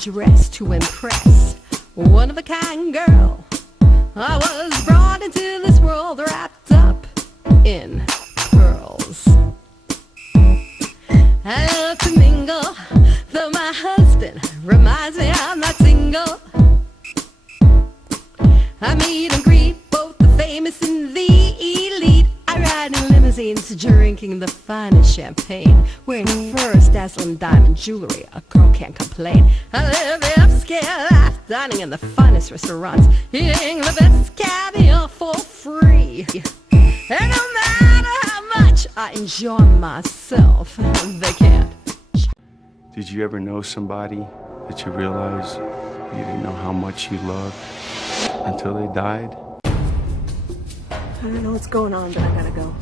dressed to impress. One of a kind girl. I was brought into this world wrapped up in pearls. I love to mingle, though my husband reminds me I'm not single. I meet and greet both the famous and the elite. I ride in limousines, drinking the finest champagne, wearing furs, dazzling diamond jewelry. A girl can't complain. I live the upscale life, dining in the finest restaurants, eating the best caviar for free. And no matter how much I enjoy myself, they can't. Did you ever know somebody that you realized you didn't know how much you loved until they died? I don't know what's going on, but I gotta go.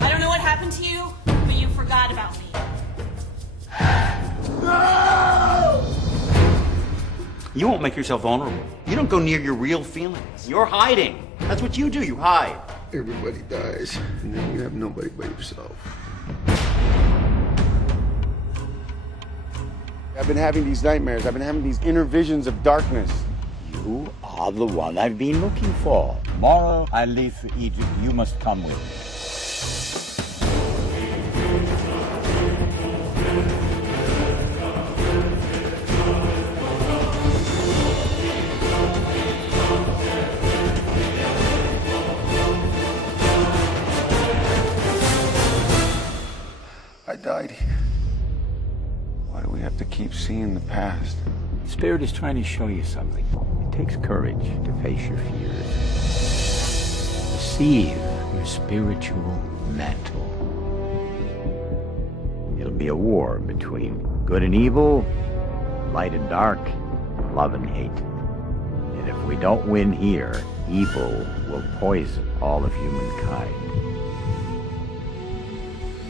I don't know what happened to you, but you forgot about me. No! You won't make yourself vulnerable. You don't go near your real feelings. You're hiding. That's what you do, you hide. Everybody dies, and then you have nobody but yourself. I've been having these nightmares. I've been having these inner visions of darkness. You are the one I've been looking for. Tomorrow I leave for Egypt. You must come with me. I died here. Why do we have to keep seeing the past? Spirit is trying to show you something. It takes courage to face your fears. Receive your spiritual mantle. It'll be a war between good and evil, light and dark, love and hate. And if we don't win here, evil will poison all of humankind.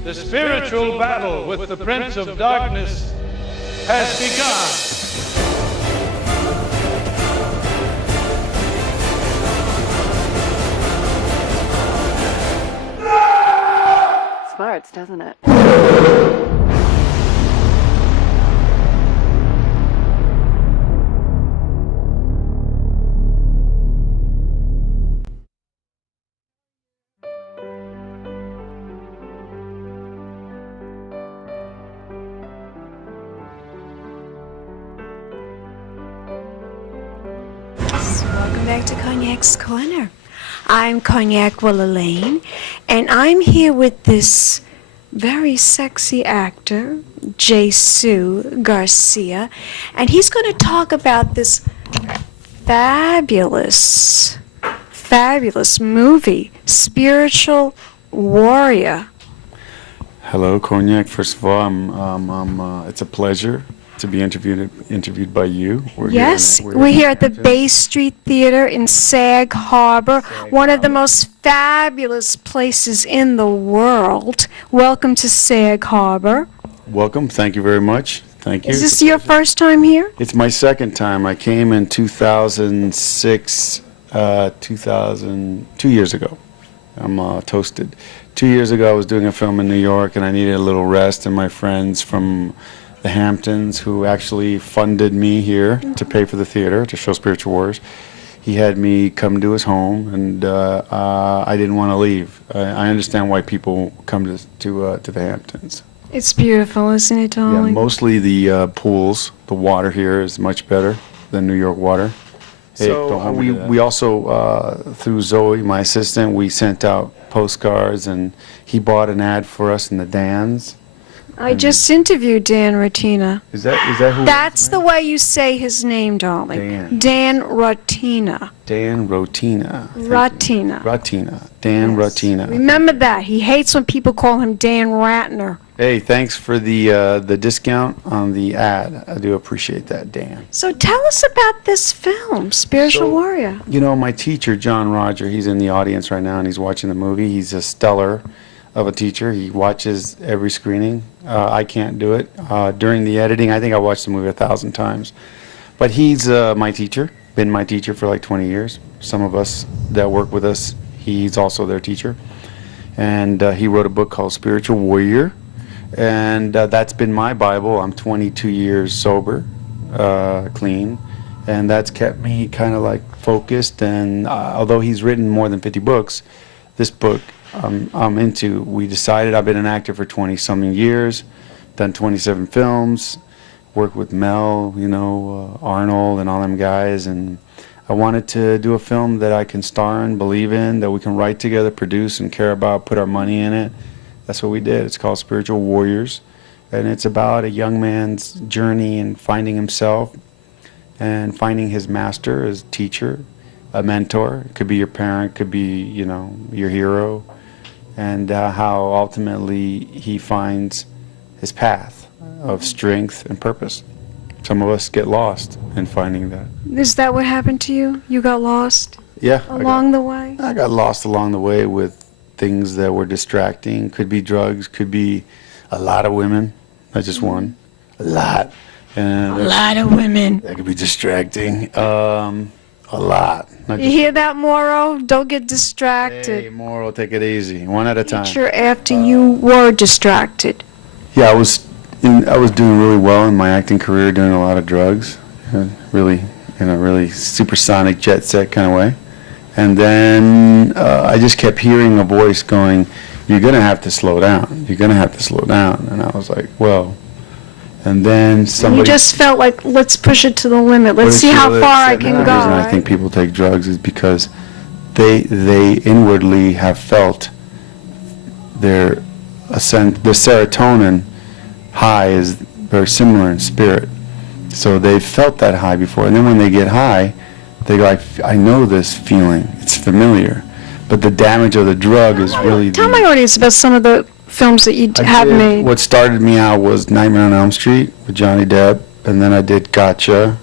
The spiritual battle with the Prince of Darkness has begun. Farts, doesn't it? Welcome back to Cognac's Corner. I'm Cognac Wellerlane, and I'm here with this very sexy actor, Jsu Garcia, and he's going to talk about this fabulous movie, Spiritual Warrior. Hello, Cognac. First of all, it's a pleasure to be interviewed by you. We're here at the Bay Street Theater in Sag Harbor, one of the most fabulous places in the world. Welcome to Sag Harbor. Welcome. Thank you very much. Thank you. Is this your first time here? It's my second time. I came in 2006, 2 years ago. I'm toasted. 2 years ago, I was doing a film in New York, and I needed a little rest, and my friends from the Hamptons, who actually funded me here to pay for the theater to show Spiritual Wars, he had me come to his home, and I didn't want to leave. I understand why people come to the Hamptons. It's beautiful, isn't it, darling? Yeah, mostly the pools. The water here is much better than New York water. So we also, through Zoe, my assistant, we sent out postcards, and he bought an ad for us in the Dans. I just interviewed Dan Ratina. Is that who? That's the way you say his name, darling. Dan Ratina. Dan Rotina. Ratina. Ratina. Dan Ratina. Remember that. He hates when people call him Dan Ratner. Hey, thanks for the discount on the ad. I do appreciate that, Dan. So tell us about this film, Spiritual Warrior. You know, my teacher, John Roger, he's in the audience right now, and he's watching the movie. He's a stellar of a teacher. He watches every screening. I can't do it. During the editing, I think I watched the movie 1,000 times. But he's my teacher, been my teacher for like 20 years. Some of us that work with us, he's also their teacher. And he wrote a book called Spiritual Warrior. And that's been my Bible. I'm 22 years sober. clean, and that's kept me kind of like focused. And although he's written more than 50 books, this book I'm into. We decided, I've been an actor for 20-something years, done 27 films, worked with Mel, Arnold and all them guys, and I wanted to do a film that I can star in, believe in, that we can write together, produce, and care about, put our money in it. That's what we did. It's called Spiritual Warriors, and it's about a young man's journey in finding himself and finding his master, his teacher, a mentor. It could be your parent, could be, your hero, and how ultimately he finds his path of strength and purpose. Some of us get lost in finding that. Is that what happened to you? You got lost Yeah. along the way? I got lost along the way with things that were distracting. Could be drugs, could be a lot of women, not just one. A lot. And A lot of women. that could be distracting. A lot. Not You just, hear that, Moro? Don't get hey, distracted. Moral, take it easy. One at a time. Future after you were distracted. Yeah, I was doing really well in my acting career, doing a lot of drugs, really, in a really supersonic jet set kind of way. And then I just kept hearing a voice going, "You're gonna have to slow down. You're gonna have to slow down." And I was like, "Well." And then You somebody. just felt like, let's push it to the limit. Let's see how far I can The go. reason I think people take drugs is because they inwardly have felt their serotonin high is very similar in spirit. So they've felt that high before. And then when they get high, they go, I know this feeling. It's familiar. But the damage of the drug is really... Tell my audience about some of the films that you have made. What started me out was Nightmare on Elm Street with Johnny Depp. And then I did Gotcha.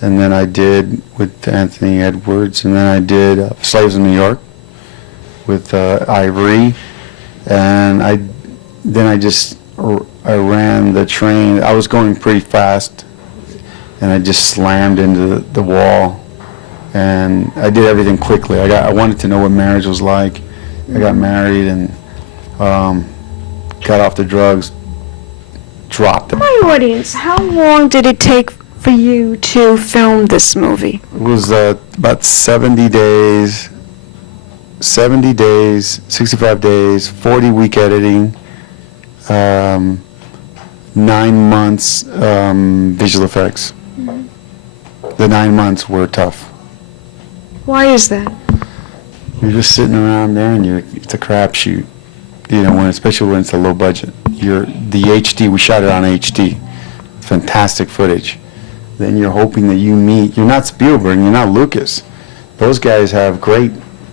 And then I did with Anthony Edwards. And then I did Slaves of New York with Ivory. And I ran the train. I was going pretty fast, and I just slammed into the wall. And I did everything quickly. I wanted to know what marriage was like. I got married and got off the drugs, dropped them. My audience, how long did it take for you to film this movie? It was about 70 days, 65 days, 40-week editing. 9 months visual effects. The 9 months were tough. Why is that? You're just sitting around there, and it's a crapshoot. Especially when it's a low budget. The HD, we shot it on HD. Fantastic footage. Then you're hoping that you're not Spielberg, you're not Lucas. Those guys have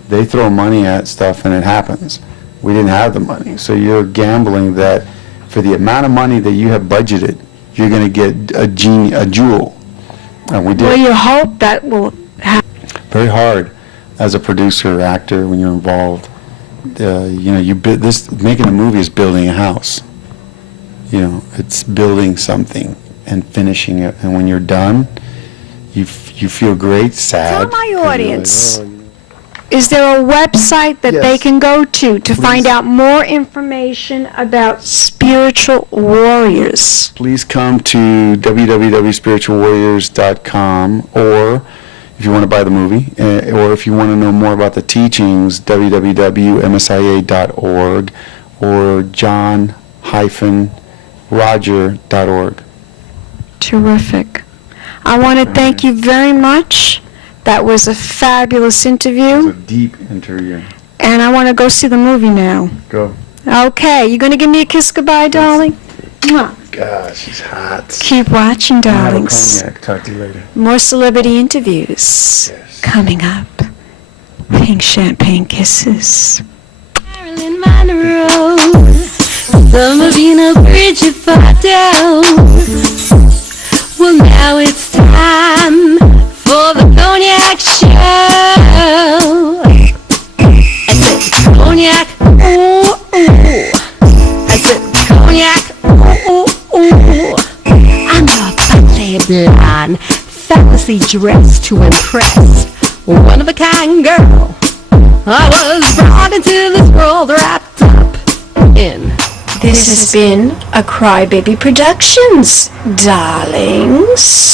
they throw money at stuff and it happens. We didn't have the money. So you're gambling that for the amount of money that you have budgeted, you're going to get a jewel. And we did. Well, you hope that will happen. Very hard as a producer or actor when you're involved. Making a movie is building a house. It's building something and finishing it. And when you're done, you feel great, sad. Tell my 'cause you're like, audience, "Oh, is there a website that they Yes. can go to find out more information about Spiritual Warriors? Please come to www.spiritualwarriors.com, or if you want to buy the movie, or if you want to know more about the teachings, www.msia.org or john-roger.org. Terrific. I want to thank you very much. That was a fabulous It was a interview, deep interview. and I want to go see the movie now. Go. Okay, you going to give me a kiss goodbye, darling? Mwah. Gosh, she's hot. Keep watching, Have a darlings. cognac. Talk to you later. More celebrity interviews Yes. coming up. Pink champagne kisses. Marilyn Monroe, some of you know Bridget Bardot. Well, now it's time for the Cognac Show. I said Cognac, ooh, ooh. I said Cognac, ooh, ooh, ooh. I'm a bubbly blonde, fancy dress to impress, one of a kind girl. I was brought into this world wrapped up in. This has been a Crybaby Productions, darlings.